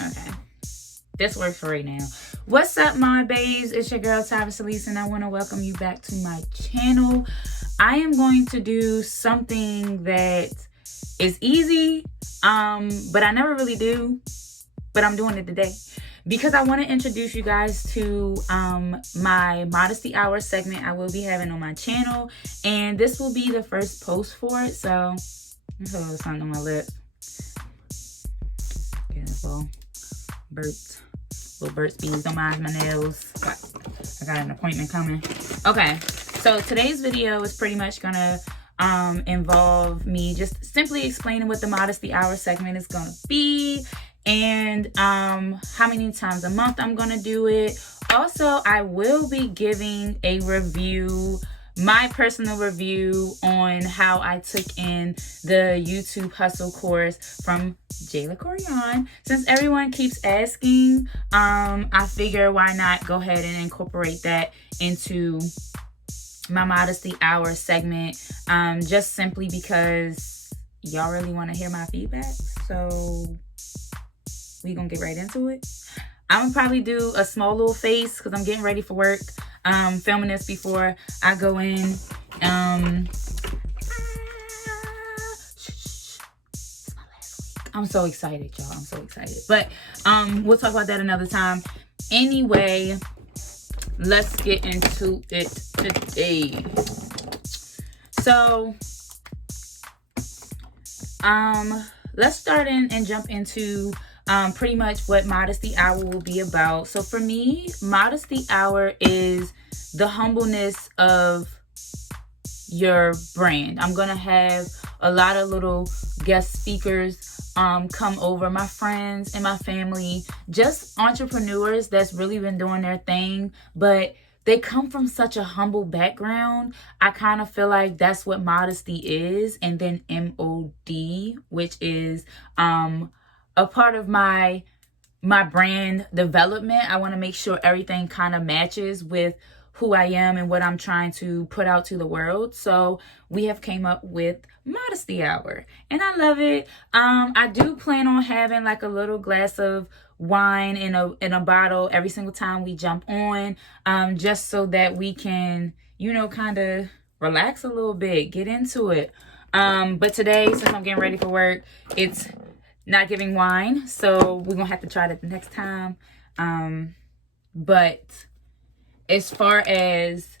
Okay. This works for right now. What's up, my babes? It's your girl, Tavis Elise, and I want to welcome you back to my channel. I am going to do something that is easy, but I never really do, but I'm doing it today because I want to introduce you guys to my Modesty Hour segment I will be having on my channel, and this will be the first post for it. So let me put a little something on my lip. Get a little Burt's Bees. Don't mind my nails. I got an appointment coming. Okay, so today's video is pretty much gonna involve me just simply explaining what the Modesty Hour segment is gonna be, and how many times a month I'm gonna do it. Also, I will be giving a review, my personal review on how I took in the YouTube Hustle course from Jayla Koriyan. Since everyone keeps asking, I figure why not go ahead and incorporate that into my Modesty Hour segment, just simply because y'all really want to hear my feedback. So we gonna get right into it. I'm gonna probably do a small little face because I'm getting ready for work. Filming this before I go in. I'm so excited, y'all. I'm so excited. But we'll talk about that another time. Anyway, let's get into it today. So let's start in and jump into pretty much what Modesty Hour will be about. So for me, Modesty Hour is the humbleness of your brand. I'm gonna have a lot of little guest speakers come over, my friends and my family, just entrepreneurs that's really been doing their thing, but they come from such a humble background. I kind of feel like that's what modesty is. And then MOD, which is a part of my brand development. I want to make sure everything kind of matches with who I am and what I'm trying to put out to the world. So we have came up with Modesty Hour, and I love it. I do plan on having like a little glass of wine in a bottle every single time we jump on, just so that we can, you know, kind of relax a little bit, get into it. But today, since I'm getting ready for work, it's not giving wine, so we're gonna have to try that the next time. But as far as,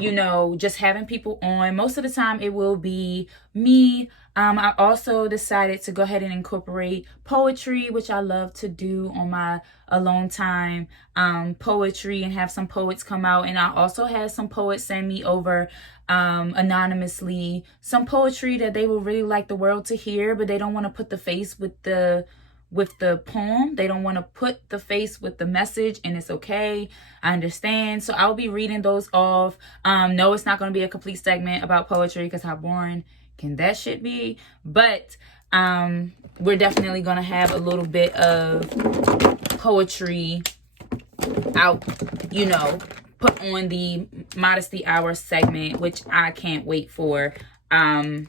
you know, just having people on, most of the time it will be me. I also decided to go ahead and incorporate poetry, which I love to do on my alone time, poetry, and have some poets come out. And I also had some poets send me over anonymously some poetry that they would really like the world to hear, but they don't want to put the face with the poem. They don't want to put the face with the message, and it's okay. I understand. So I'll be reading those off. No, it's not going to be a complete segment about poetry because how boring can that shit be? But we're definitely going to have a little bit of poetry out, you know, put on the Modesty Hour segment, which I can't wait for. And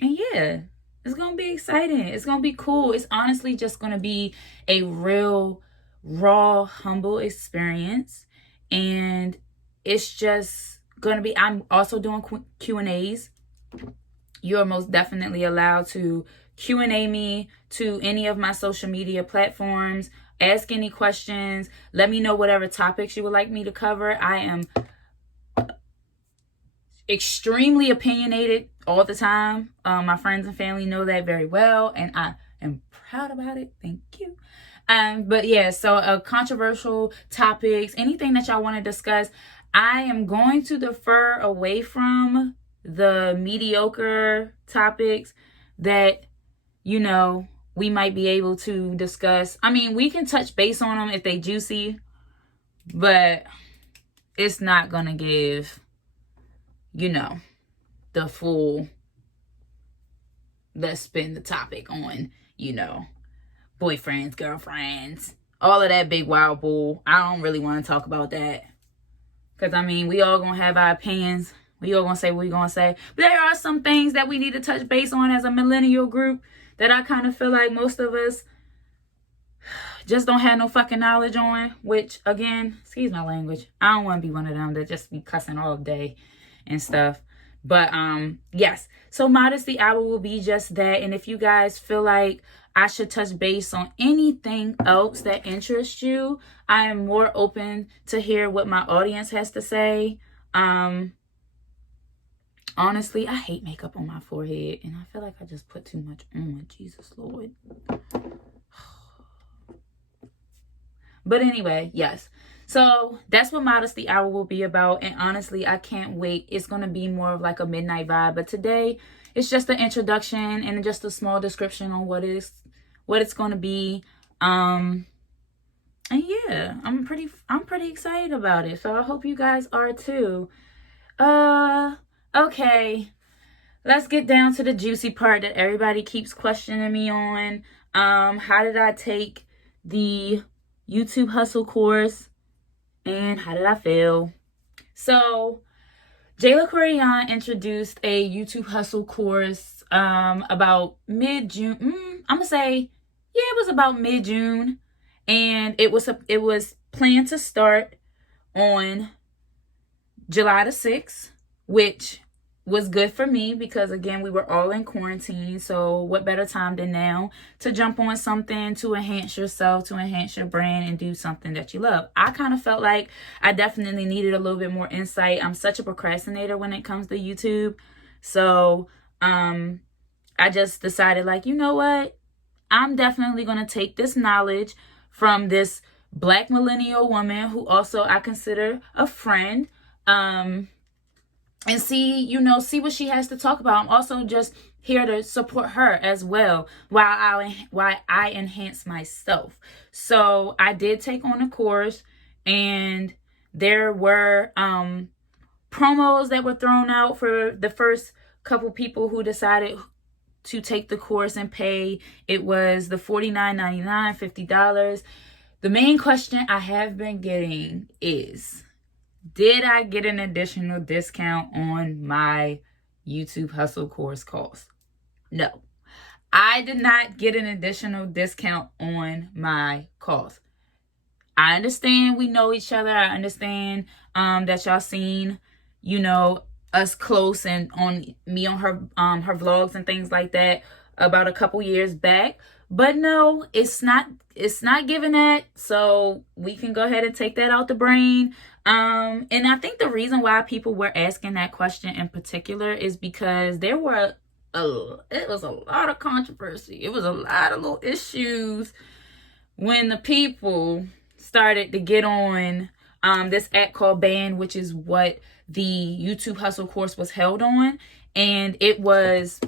yeah, it's going to be exciting. It's going to be cool. It's honestly just going to be a real, raw, humble experience. And it's just going to be, I'm also doing Q&As. You're most definitely allowed to Q&A me to any of my social media platforms. Ask any questions. Let me know whatever topics you would like me to cover. I am extremely opinionated all the time. My friends and family know that very well, and I am proud about it. Thank you. But yeah, so controversial topics, anything that y'all want to discuss, I am going to defer away from the mediocre topics that, you know, we might be able to discuss. I mean, we can touch base on them if they juicy, but it's not gonna give, you know, the full, let's spin the topic on, you know, boyfriends, girlfriends, all of that big wild bull. I don't really want to talk about that. Because, I mean, we all going to have our opinions. We all going to say what we going to say. But there are some things that we need to touch base on as a millennial group that I kind of feel like most of us just don't have no fucking knowledge on, which, again, excuse my language, I don't want to be one of them that just be cussing all day and stuff. But yes, so Modesty Hour will be just that. And if you guys feel like I should touch base on anything else that interests you, I am more open to hear what my audience has to say. Honestly, I hate makeup on my forehead, and I feel like I just put too much on. Jesus Lord. But anyway, yes. So that's what Modesty Hour will be about. And honestly, I can't wait. It's going to be more of like a midnight vibe. But today, it's just an introduction and just a small description on what it's going to be. And yeah, I'm pretty excited about it. So I hope you guys are too. Okay. Let's get down to the juicy part that everybody keeps questioning me on. How did I take the YouTube Hustle course? And how did I feel? So, Jayla Koriyan introduced a YouTube Hustle course about mid-June. I'm going to say, yeah, it was about mid-June. And it was planned to start on July the 6th, which was good for me because, again, we were all in quarantine. So what better time than now to jump on something to enhance yourself, to enhance your brand, and do something that you love. I kind of felt like I definitely needed a little bit more insight. I'm such a procrastinator when it comes to YouTube. So I just decided, like, you know what? I'm definitely going to take this knowledge from this Black millennial woman who also I consider a friend. And see what she has to talk about. I'm also just here to support her as well while I enhance myself. So I did take on a course, and there were promos that were thrown out for the first couple people who decided to take the course and pay. It was the $49.99, $50. The main question I have been getting is, did I get an additional discount on my YouTube Hustle course cost? No, I did not get an additional discount on my cost. I understand we know each other. I understand that y'all seen, us close and on me on her vlogs and things like that about a couple years back. But no, it's not giving that. So we can go ahead and take that out the brain. And I think the reason why people were asking that question in particular is because it was a lot of controversy. It was a lot of little issues when the people started to get on this app called Band, which is what the YouTube Hustle course was held on. And it was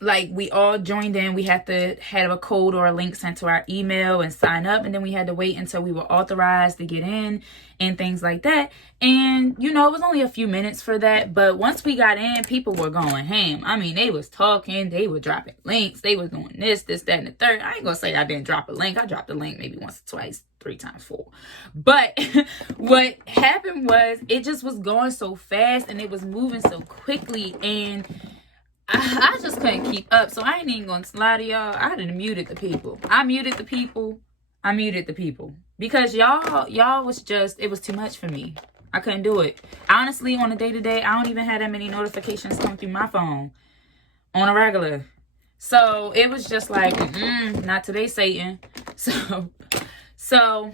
like we all joined in. We had to have a code or a link sent to our email and sign up. And then we had to wait until we were authorized to get in and things like that. And, it was only a few minutes for that. But once we got in, people were going ham. I mean, they was talking. They were dropping links. They was doing this, that, and the third. I ain't going to say I didn't drop a link. I dropped a link maybe once or twice, 3 times, 4. But what happened was it just was going so fast and it was moving so quickly. And I just couldn't keep up. So I ain't even gonna lie to y'all. I done muted the people. I muted the people. Because y'all was just, it was too much for me. I couldn't do it. Honestly, on a day-to-day, I don't even have that many notifications come through my phone on a regular. So it was just like, not today, Satan. So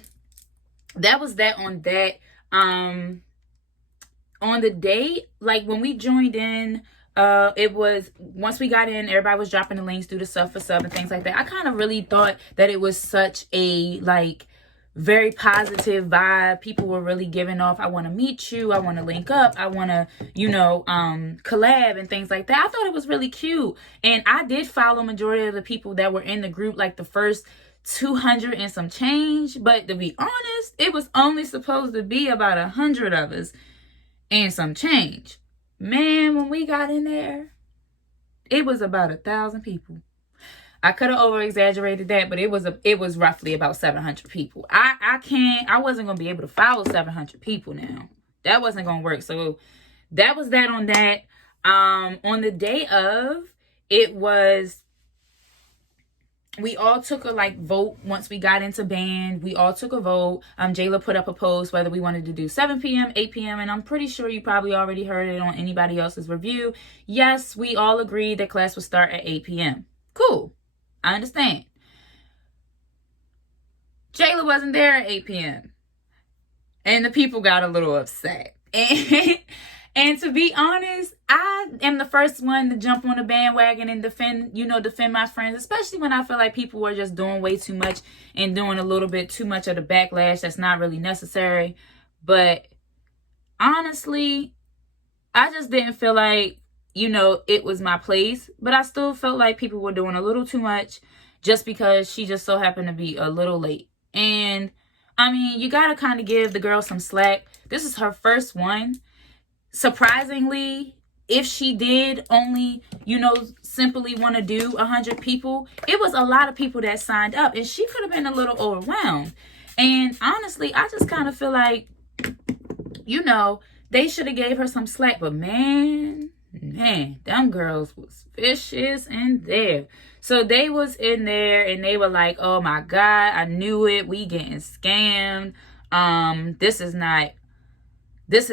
that was that on that. On the day, like when we joined in, it was, once we got in, everybody was dropping the links, do the sub for sub and things like that. I kind of really thought that it was such a, like, very positive vibe. People were really giving off, I want to meet you, I want to link up, I want to, collab and things like that. I thought it was really cute. And I did follow majority of the people that were in the group, like the first 200 and some change. But to be honest, it was only supposed to be about 100 of us and some change. Man, when we got in there, it was about 1,000 people. I could have over exaggerated that, but it was roughly about 700 people. I wasn't gonna be able to follow 700 people now. That wasn't gonna work. So that was that on that. On the day of, it was we all took a like vote. Once we got into band, we all took a vote. Jayla put up a post whether we wanted to do 7 p.m., 8 p.m. And I'm pretty sure you probably already heard it on anybody else's review. Yes, we all agreed that class would start at 8 p.m. Cool. I understand. Jayla wasn't there at 8 p.m. And the people got a little upset. And to be honest, I am the first one to jump on the bandwagon and defend my friends, especially when I feel like people are just doing way too much and doing a little bit too much of the backlash that's not really necessary. But honestly, I just didn't feel like, it was my place. But I still felt like people were doing a little too much just because she just so happened to be a little late. And I mean, you got to kind of give the girl some slack. This is her first one. Surprisingly, if she did only, simply want to do 100 people, it was a lot of people that signed up and she could have been a little overwhelmed. And honestly, I just kind of feel like, they should have gave her some slack. But man, them girls was vicious in there. So they was in there and they were like, oh my God, I knew it. We getting scammed. This is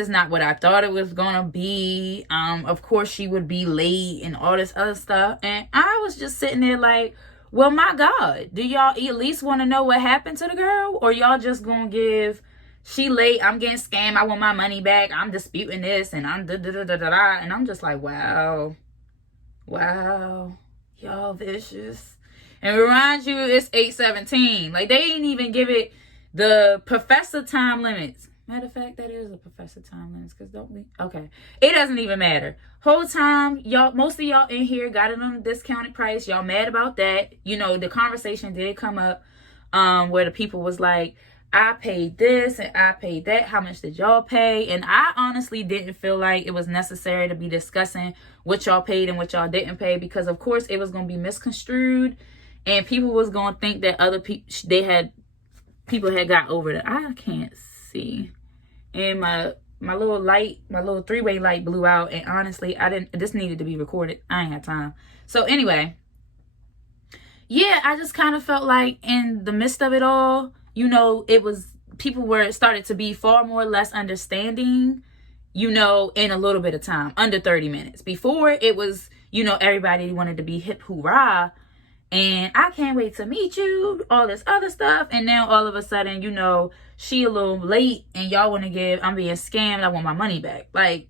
not what I thought it was gonna be. Of course she would be late and all this other stuff. And I was just sitting there like, well, my God, do y'all at least want to know what happened to the girl? Or y'all just gonna give, she late, I'm getting scammed, I want my money back, I'm disputing this, and I'm da-da-da-da-da. And I'm just like, wow, y'all vicious. And remind you, it's 8:17. Like, they ain't even give it the professor time limits. Matter of fact, that is a professor time limits, because don't we? Okay. It doesn't even matter. Whole time, y'all, most of y'all in here got it on a discounted price. Y'all mad about that. The conversation did come up where the people was like, I paid this and I paid that. How much did y'all pay? And I honestly didn't feel like it was necessary to be discussing what y'all paid and what y'all didn't pay, because of course it was going to be misconstrued and people was going to think that other people, people had got over it. I can't see. And my little three-way light blew out, and honestly, this needed to be recorded. I ain't had time. So anyway, yeah, I just kind of felt like in the midst of it all, people started to be far more or less understanding, in a little bit of time, under 30 minutes. Before it was, everybody wanted to be hip hoorah, and I can't wait to meet you, all this other stuff. And now all of a sudden, she a little late and y'all want to give, I'm being scammed, I want my money back. Like,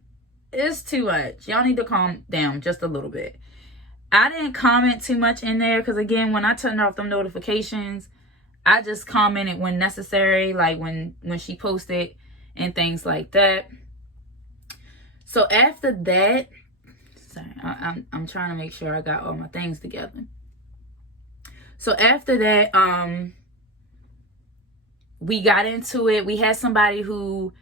it's too much. Y'all need to calm down just a little bit. I didn't comment too much in there because, again, when I turned off them notifications, I just commented when necessary, like when she posted and things like that. So after that, sorry, I'm trying to make sure I got all my things together. So after that, we got into it. We had somebody who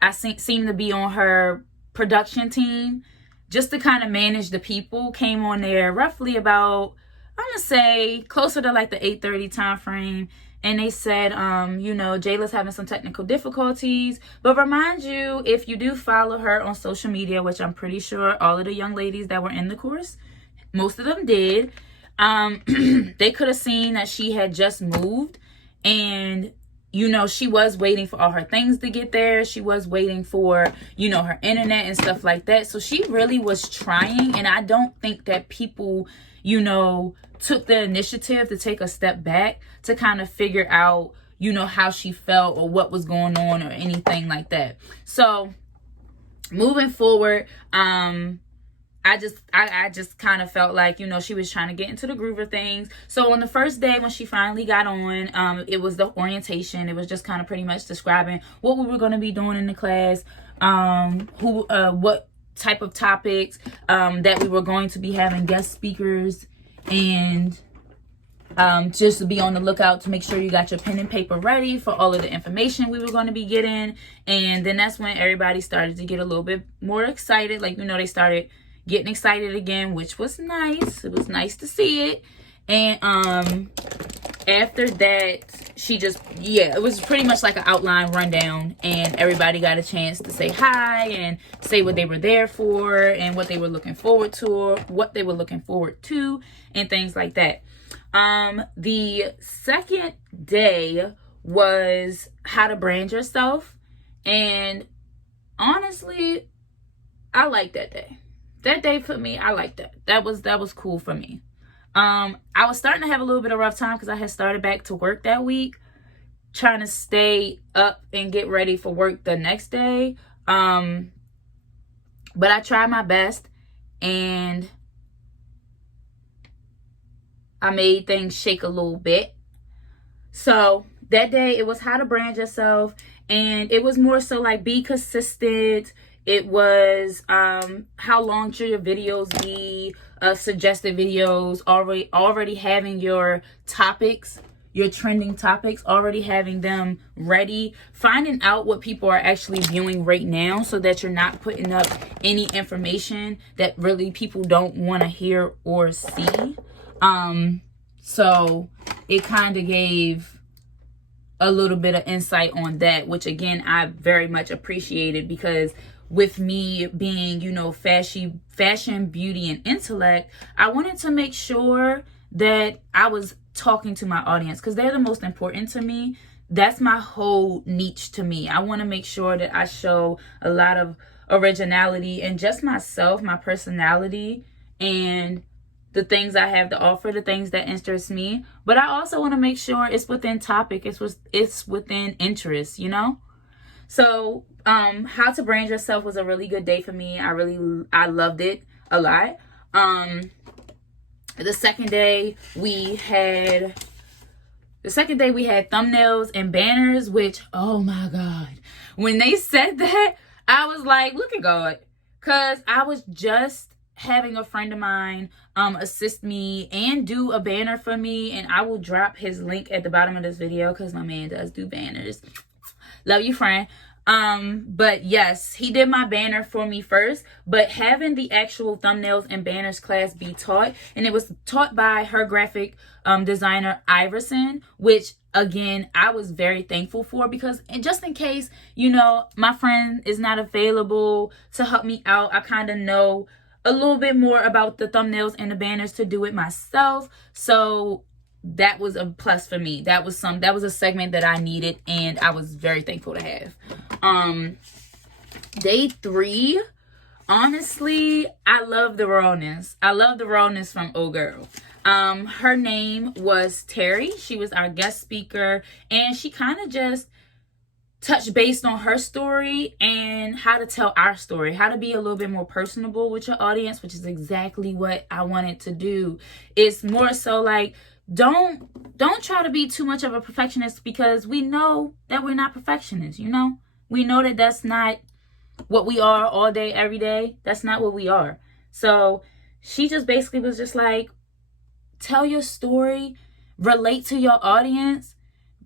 I seemed to be on her production team just to kind of manage the people, came on there roughly about, I'm going to say closer to like the 8:30 time frame. And they said, Jayla's having some technical difficulties. But remind you, if you do follow her on social media, which I'm pretty sure all of the young ladies that were in the course, most of them did, they could have seen that she had just moved. And, she was waiting for all her things to get there. She was waiting for, her internet and stuff like that. So she really was trying. And I don't think that people, took the initiative to take a step back to kind of figure out, how she felt or what was going on or anything like that. So moving forward, I just kind of felt like, she was trying to get into the groove of things. So on the first day when she finally got on, it was the orientation. It was just kind of pretty much describing what we were going to be doing in the class, what type of topics, that we were going to be having guest speakers, and just to be on the lookout to make sure you got your pen and paper ready for all of the information we were going to be getting. And then that's when everybody started to get a little bit more excited. Like, they started getting excited again, which was nice. It was nice to see it. And after that, it was pretty much like an outline rundown, and everybody got a chance to say hi and say what they were there for and what they were looking forward to, and things like that. The second day was how to brand yourself. And honestly, I like that day. That day for me, I like that. That was cool for me. I was starting to have a little bit of rough time because I had started back to work that week, trying to stay up and get ready for work the next day. But I tried my best and I made things shake a little bit. So that day it was how to brand yourself, and it was more so like be consistent. It was how long should your videos be, suggested videos, already having your topics, your trending topics, already having them ready, finding out what people are actually viewing right now so that you're not putting up any information that really people don't want to hear or see. So it kind of gave a little bit of insight on that, which again, I very much appreciated, because with me being, you know, fashion, beauty, and intellect, I wanted to make sure that I was talking to my audience because they're the most important to me. That's my whole niche to me. I want to make sure that I show a lot of originality and just myself, my personality, and the things I have to offer, the things that interest me. But I also want to make sure it's within topic, it's within interest, you know? So how to brand yourself was a really good day for me. I loved it a lot. The second day we had thumbnails and banners, which, oh my God, when they said that, I was like, look at God. Cause I was just having a friend of mine assist me and do a banner for me, and I will drop his link at the bottom of this video because my man does do banners. Love you, friend. But yes, he did my banner for me first, but having the actual thumbnails and banners class be taught, and it was taught by her graphic designer Iverson, which again, I was very thankful for, because just in case, you know, my friend is not available to help me out, I kind of know a little bit more about the thumbnails and the banners to do it myself. So that was a plus for me. That was a segment that I needed, and I was very thankful to have. Day 3, honestly, I love the rawness. I love the rawness from old girl. Her name was Terry. She was our guest speaker, and she kind of just touch based on her story and how to tell our story, how to be a little bit more personable with your audience, which is exactly what I wanted to do. It's more so like, don't try to be too much of a perfectionist, because we know that we're not perfectionists, you know? We know that that's not what we are all day, every day. That's not what we are. So she just basically was just like, tell your story, relate to your audience,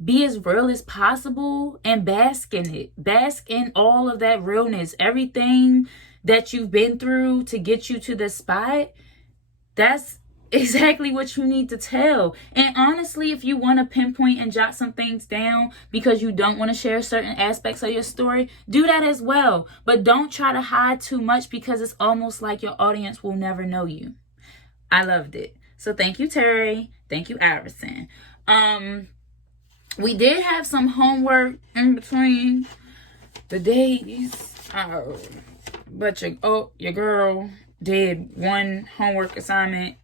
be as real as possible, and bask in it. Bask in all of that realness. Everything that you've been through to get you to this spot, that's exactly what you need to tell. And honestly, if you want to pinpoint and jot some things down because you don't want to share certain aspects of your story, do that as well. But don't try to hide too much, because it's almost like your audience will never know you. I loved it. So thank you, Terry. Thank you, Iverson. We did have some homework in between the days. But your girl did one homework assignment.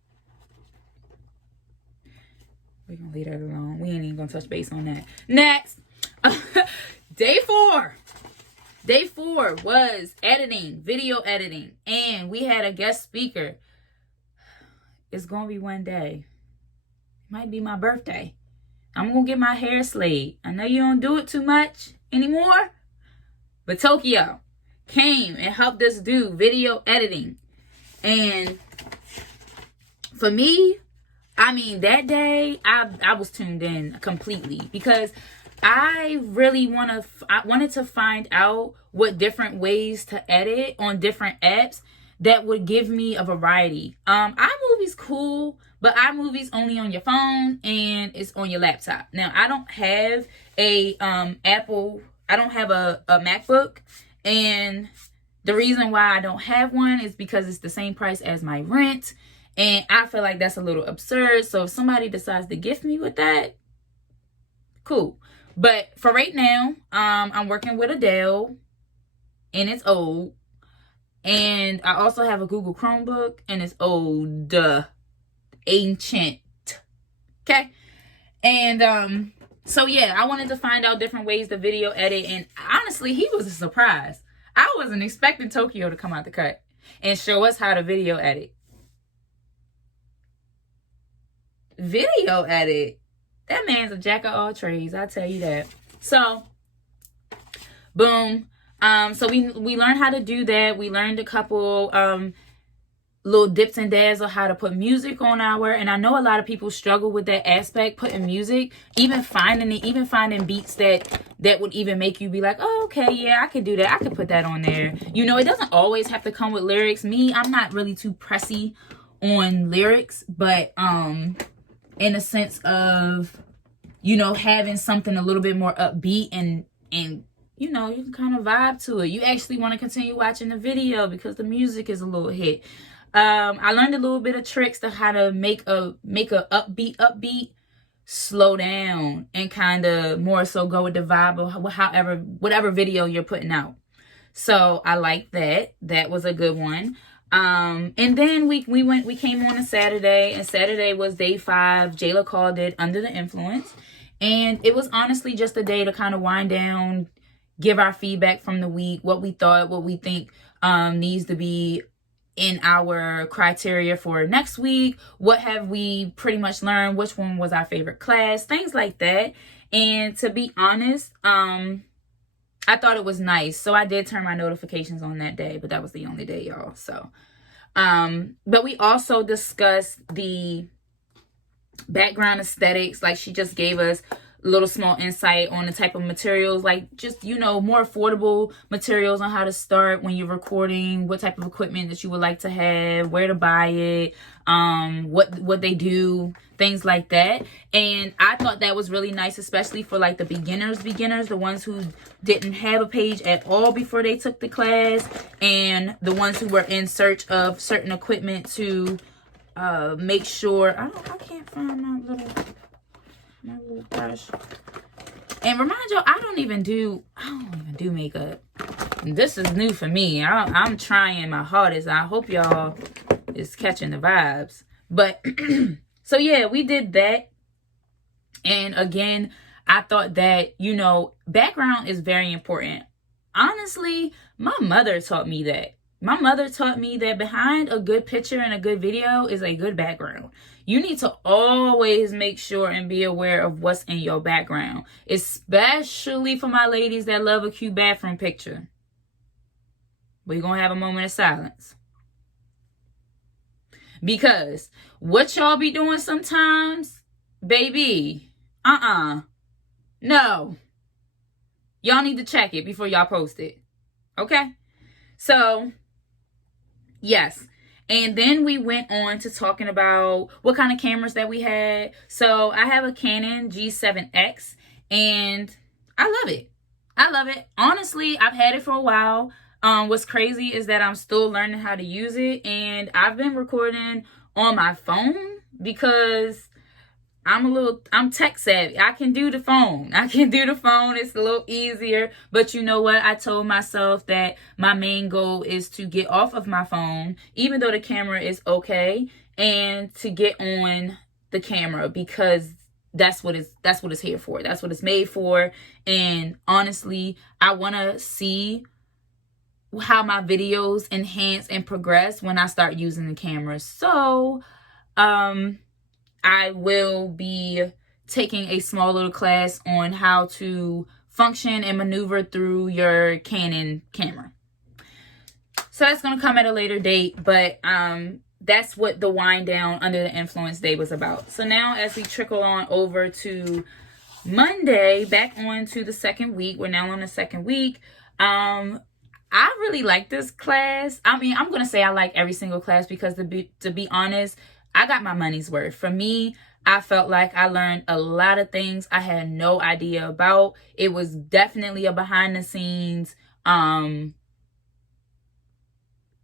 We're going to leave that alone. We ain't even going to touch base on that. Next. Day 4. Day 4 was editing, video editing. And we had a guest speaker. It's going to be one day. It might be my birthday. I'm going to get my hair slayed. I know you don't do it too much anymore. But Tokyo came and helped us do video editing. And for me, I mean, that day, I was tuned in completely, because I really wanted to find out what different ways to edit on different apps that would give me a variety. iMovie's cool, but iMovie's only on your phone and it's on your laptop. Now, I don't have a MacBook, and the reason why I don't have one is because it's the same price as my rent, And I feel like that's a little absurd. So if somebody decides to gift me with that, cool. But for right now, I'm working with a Dell, and it's old. And I also have a Google Chromebook, and it's old, ancient. Okay. And so yeah, I wanted to find out different ways to video edit, and honestly, he was a surprise. I wasn't expecting Tokyo to come out the cut and show us how to video edit. Video edit. That man's a jack of all trades, I tell you that. So, boom. So we learned how to do that. We learned a couple little dips and dabs of how to put music on and I know a lot of people struggle with that aspect, putting music, even finding beats that would even make you be like, oh, okay, yeah, I could do that. I could put that on there. You know, it doesn't always have to come with lyrics. I'm not really too pressy on lyrics, but in a sense of, you know, having something a little bit more upbeat and you know, you can kind of vibe to it. You actually want to continue watching the video because the music is a little hit. I learned a little bit of tricks to how to make a upbeat, slow down, and kind of more so go with the vibe of whatever video you're putting out. So I like that. That was a good one. And then we came on a Saturday, and Saturday was day 5. Jayla called it Under the Influence. And it was honestly just a day to kind of wind down, give our feedback from the week, what we thought, what we think needs to be in our criteria for next week, what have we pretty much learned, which one was our favorite class, things like that. And to be honest, I thought it was nice. So I did turn my notifications on that day, but that was the only day, y'all. So, but we also discussed the background aesthetics. Like, she just gave us a little small insight on the type of materials, like just, you know, more affordable materials on how to start when you're recording, what type of equipment that you would like to have, where to buy it, what they do, things like that. And I thought that was really nice, especially for like the beginners, the ones who didn't have a page at all before they took the class, and the ones who were in search of certain equipment to make sure. I can't find my little brush. And remind y'all, I don't even do makeup. This is new for me. I'm trying my hardest. I hope y'all is catching the vibes. But so yeah, we did that. And again, I thought that, you know, background is very important. Honestly, my mother taught me that. My mother taught me that behind a good picture and a good video is a good background. You need to always make sure and be aware of what's in your background, especially for my ladies that love a cute bathroom picture. We're going to have a moment of silence. Because what y'all be doing sometimes, baby, no. Y'all need to check it before y'all post it. Okay? So, yes. And then we went on to talking about what kind of cameras that we had. So I have a Canon G7X, and I love it. I love it. Honestly, I've had it for a while. What's crazy is that I'm still learning how to use it, and I've been recording on my phone because I'm tech savvy. I can do the phone. It's a little easier. But you know what? I told myself that my main goal is to get off of my phone, even though the camera is okay, and to get on the camera, because that's what it's here for. That's what it's made for. And honestly, I want to see how my videos enhance and progress when I start using the camera. So, I will be taking a small little class on how to function and maneuver through your Canon camera. So that's going to come at a later date, but that's what the wind down Under the Influence day was about. So now as we trickle on over to Monday, back on to the second week. We're now on the second week. I really like this class. I mean, I'm going to say I like every single class because to be honest, I got my money's worth. For me, I felt like I learned a lot of things I had no idea about. It was definitely a behind the scenes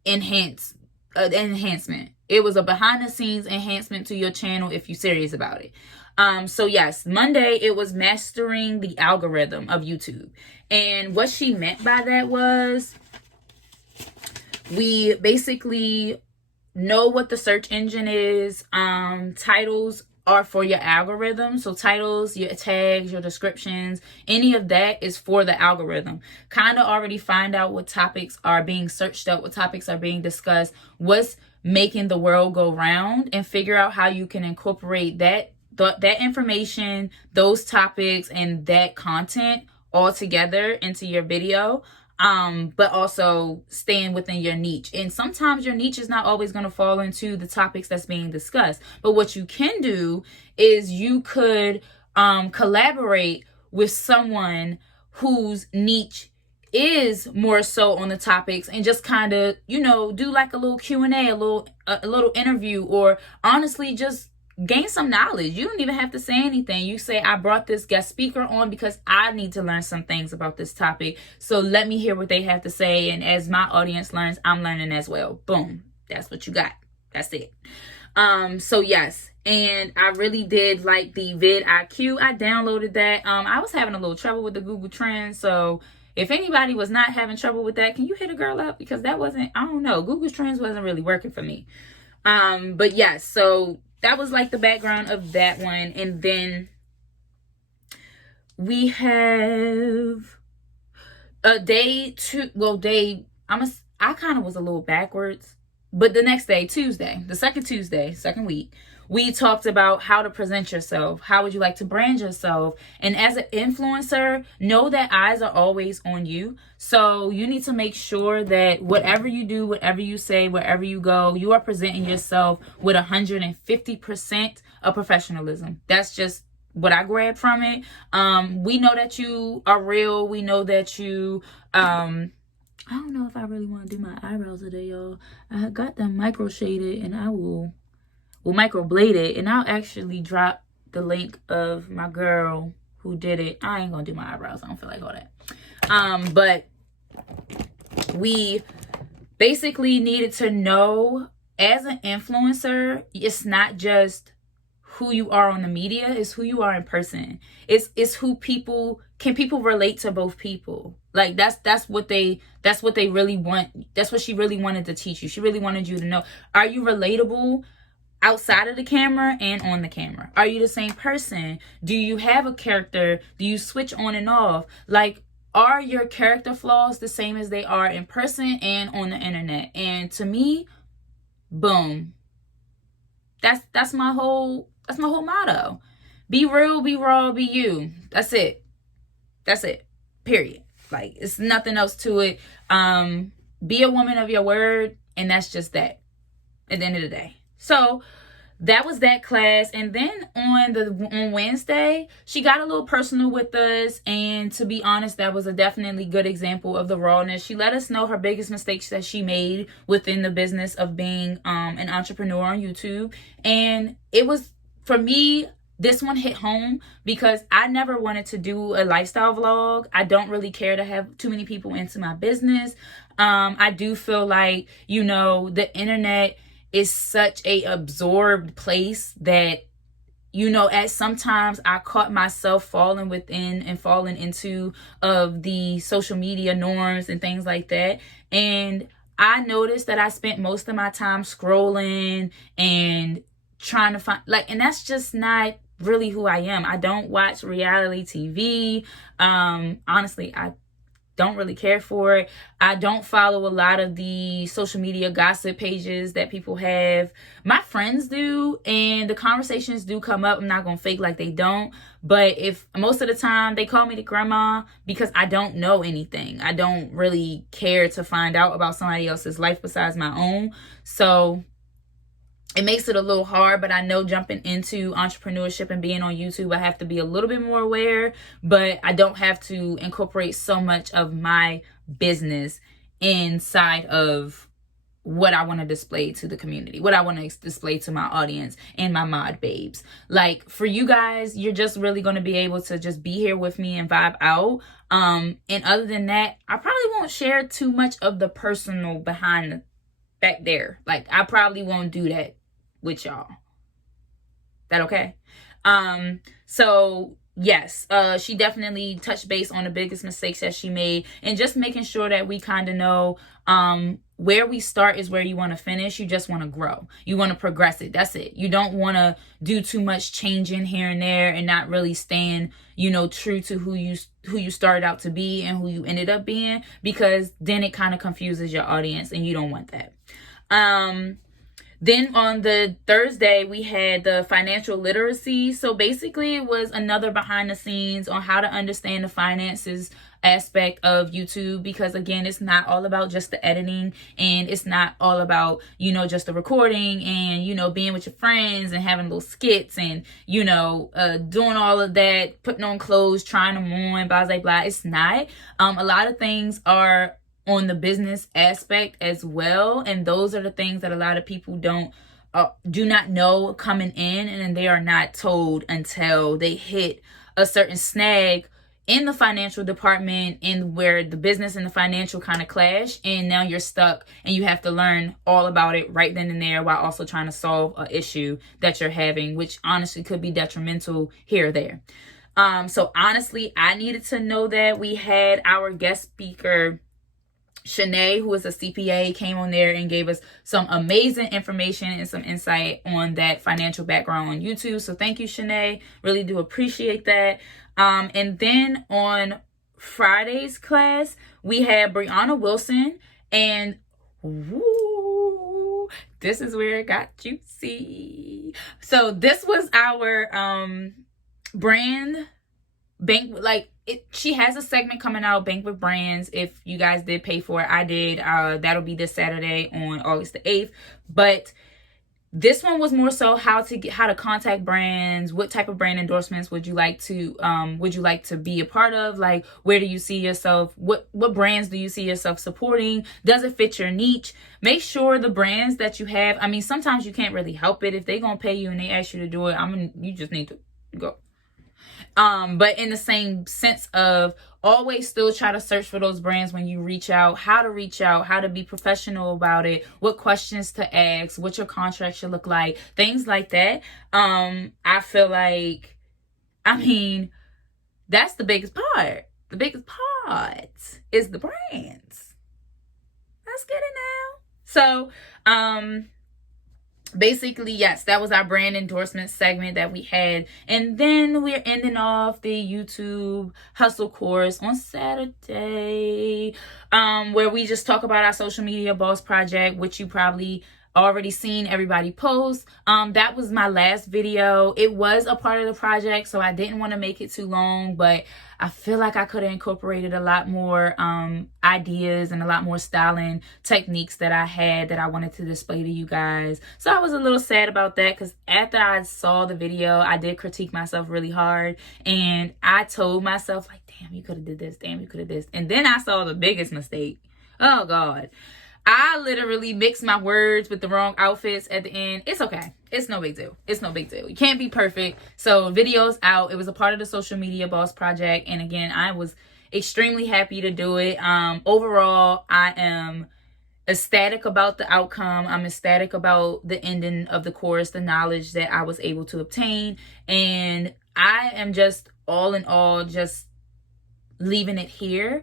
enhance enhancement. It was a behind the scenes enhancement to your channel if you're serious about it. So yes, Monday it was mastering the algorithm of YouTube. And what she meant by that was, we basically know what the search engine is. Titles are for your algorithm. So titles, your tags, your descriptions, any of that is for the algorithm. Kind of already find out what topics are being searched up, what topics are being discussed, what's making the world go round, and figure out how you can incorporate that information, those topics, and that content all together into your video. But also staying within your niche. And sometimes your niche is not always going to fall into the topics that's being discussed. But what you can do is you could collaborate with someone whose niche is more so on the topics, and just kind of, do like a little Q&A, a little interview, or honestly just gain some knowledge. You don't even have to say anything. You say, I brought this guest speaker on because I need to learn some things about this topic. So let me hear what they have to say. And as my audience learns, I'm learning as well. Boom. That's what you got. That's it. So yes. And I really did like the vidIQ. I downloaded that. I was having a little trouble with the Google Trends. So if anybody was not having trouble with that, can you hit a girl up? Because that wasn't, I don't know. Google Trends wasn't really working for me. But yes, so that was like the background of that one. And then we have a day two. Well, I kind of was a little backwards, but the next day, Tuesday, the second Tuesday, second week, we talked about how to present yourself. How would you like to brand yourself? And as an influencer, know that eyes are always on you. So you need to make sure that whatever you do, whatever you say, wherever you go, you are presenting yourself with 150% of professionalism. That's just what I grabbed from it. We know that you are real. We know that you, I don't know if I really want to do my eyebrows today, y'all. I got them micro shaded, and I will microblade it, and I'll actually drop the link of my girl who did it. I ain't gonna do my eyebrows. I don't feel like all that. But we basically needed to know, as an influencer, it's not just who you are on the media, it's who you are in person. It's who people relate to both people. Like that's what they really want. That's what she really wanted to teach you. She really wanted you to know, are you relatable outside of the camera and on the camera? Are you the same person? Do you have a character? Do you switch on and off? Like, are your character flaws the same as they are in person and on the internet? And to me, boom. That's my whole motto. Be real, be raw, be you. That's it. Period. Like, it's nothing else to it. Be a woman of your word, and that's just that at the end of the day. So that was that class. And then on Wednesday, she got a little personal with us. And to be honest, that was a definitely good example of the rawness. She let us know her biggest mistakes that she made within the business of being an entrepreneur on YouTube. And it was, for me, this one hit home because I never wanted to do a lifestyle vlog. I don't really care to have too many people into my business. I do feel like, the internet is such a absorbed place that, at sometimes I caught myself falling within and falling into of the social media norms and things like that. And I noticed that I spent most of my time scrolling and trying to find, and that's just not really who I am. I don't watch reality TV. Honestly, I don't really care for it. I don't follow a lot of the social media gossip pages that people have. My friends do, and the conversations do come up. I'm not gonna fake like they don't, but if most of the time they call me the grandma because I don't know anything. I don't really care to find out about somebody else's life besides my own. So it makes it a little hard, but I know jumping into entrepreneurship and being on YouTube, I have to be a little bit more aware, but I don't have to incorporate so much of my business inside of what I want to display to the community, what I want to display to my audience and my mod babes. Like, for you guys, you're just really going to be able to just be here with me and vibe out. And other than that, I probably won't share too much of the personal behind back there. Like, I probably won't do that with y'all. That okay? So yes, she definitely touched base on the biggest mistakes that she made, and just making sure that we kind of know where we start is where you want to finish. You just want to grow. You want to progress it. That's it. You don't want to do too much changing here and there and not really staying, you know, true to who you started out to be and who you ended up being, because then it kind of confuses your audience and you don't want that. Then on the Thursday, we had the financial literacy. So basically, it was another behind the scenes on how to understand the finances aspect of YouTube, because again, it's not all about just the editing, and it's not all about, you know, just the recording and, you know, being with your friends and having little skits and, you know, doing all of that, putting on clothes, trying them on, blah, blah, blah. It's not. A lot of things are on the business aspect as well, and those are the things that a lot of people do not know coming in, and they are not told until they hit a certain snag in the financial department, and where the business and the financial kind of clash, and now you're stuck and you have to learn all about it right then and there, while also trying to solve an issue that you're having, which honestly could be detrimental here or there. So honestly, I needed to know that. We had our guest speaker Shanae, who is a CPA, came on there and gave us some amazing information and some insight on that financial background on YouTube. So thank you, Shanae. Really do appreciate that. And then on Friday's class, we had Brianna Wilson, and woo, this is where it got juicy. So this was our brand bank, like she has a segment coming out, Bank with Brands. If you guys did pay for it, I did. That'll be this Saturday on August the 8th. But this one was more so how to contact brands. What type of brand endorsements would you like to be a part of? Like, where do you see yourself? What brands do you see yourself supporting? Does it fit your niche? Make sure the brands that you have, I mean, sometimes you can't really help it. If they're gonna pay you and they ask you to do it, you just need to go. But in the same sense of always still try to search for those brands when you reach out, how to be professional about it, what questions to ask, what your contract should look like, things like that. I feel like, I mean, that's the biggest part. The biggest part is the brands. Let's get it now. So, basically, yes, that was our brand endorsement segment that we had. And then we're ending off the YouTube hustle course on Saturday, where we just talk about our social media boss project, which you probably already seen everybody post. That was my last video. It was a part of the project, so I didn't want to make it too long, but I feel like I could have incorporated a lot more ideas and a lot more styling techniques that I had that I wanted to display to you guys. So I was a little sad about that, because after I saw the video, I did critique myself really hard, and I told myself, like, damn, you could have did this, damn, you could have this. And then I saw the biggest mistake. Oh God, I literally mixed my words with the wrong outfits at the end. It's okay. It's no big deal. It's no big deal. You can't be perfect. So video's out. It was a part of the social media boss project. And again, I was extremely happy to do it. Overall, I am ecstatic about the outcome. I'm ecstatic about the ending of the course, the knowledge that I was able to obtain. And I am just all in all, just leaving it here.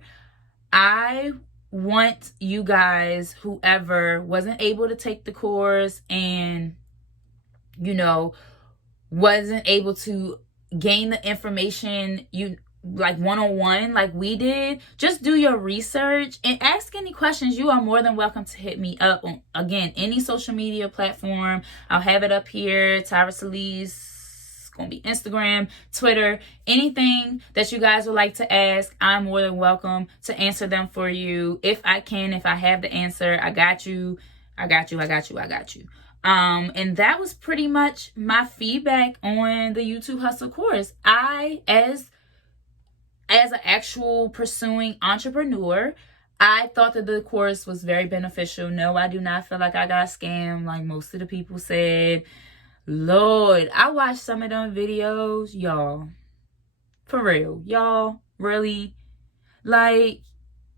I want you guys, whoever wasn't able to take the course and, you know, wasn't able to gain the information like one-on-one like we did, just do your research and ask any questions. You are more than welcome to hit me up on, again, any social media platform. I'll have it up here. Tyra Solis, gonna be Instagram, Twitter, anything that you guys would like to ask, I'm more than welcome to answer them for you. If I can, if I have the answer, I got you. And that was pretty much my feedback on the YouTube Hustle course. I, as an actual pursuing entrepreneur, I thought that the course was very beneficial. No, I do not feel like I got scammed like most of the people said. Lord, I watched some of them videos, y'all. For real, y'all, really. Like,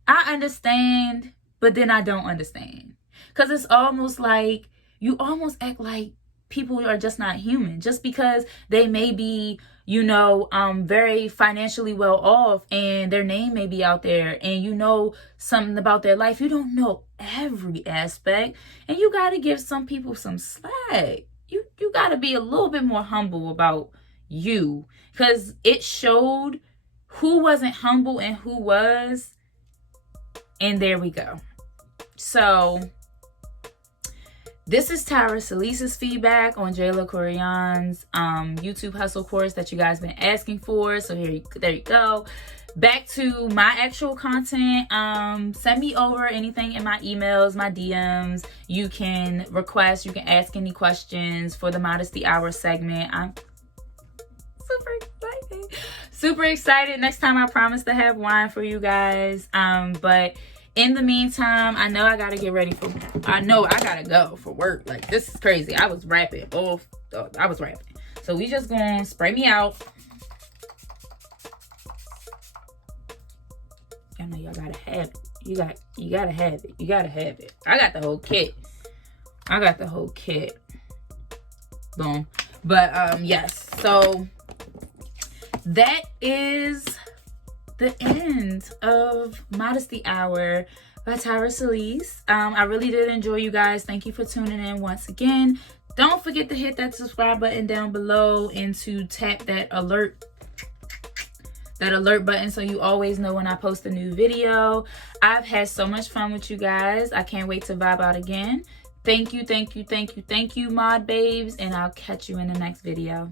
I understand, but then I don't understand. Because it's almost like you almost act like people are just not human just because they may be, you know, very financially well off and their name may be out there and you know something about their life. You don't know every aspect, and you got to give some people some slack. You got to be a little bit more humble about you, because it showed who wasn't humble and who was. And there we go. So this is Tyra Salisa's feedback on Jayla Koriyan's YouTube hustle course that you guys been asking for. So there you go. Back to my actual content. Send me over anything in my emails, my DMs. You can request, you can ask any questions for the Modesty Hour segment. I'm super excited. Super excited. Next time I promise to have wine for you guys. But in the meantime, I know I gotta get ready for, I know I gotta go for work. Like, this is crazy. I was rapping. I was rapping. So we just gonna spray me out. I know y'all gotta have it. You gotta have it. You gotta have it. I got the whole kit. Boom. But yes. So that is the end of Modesty Hour by Tyra Salisa. I really did enjoy you guys. Thank you for tuning in once again. Don't forget to hit that subscribe button down below and to tap that alert button so you always know when I post a new video. I've had so much fun with you guys. I can't wait to vibe out again. Thank you, mod babes, and I'll catch you in the next video.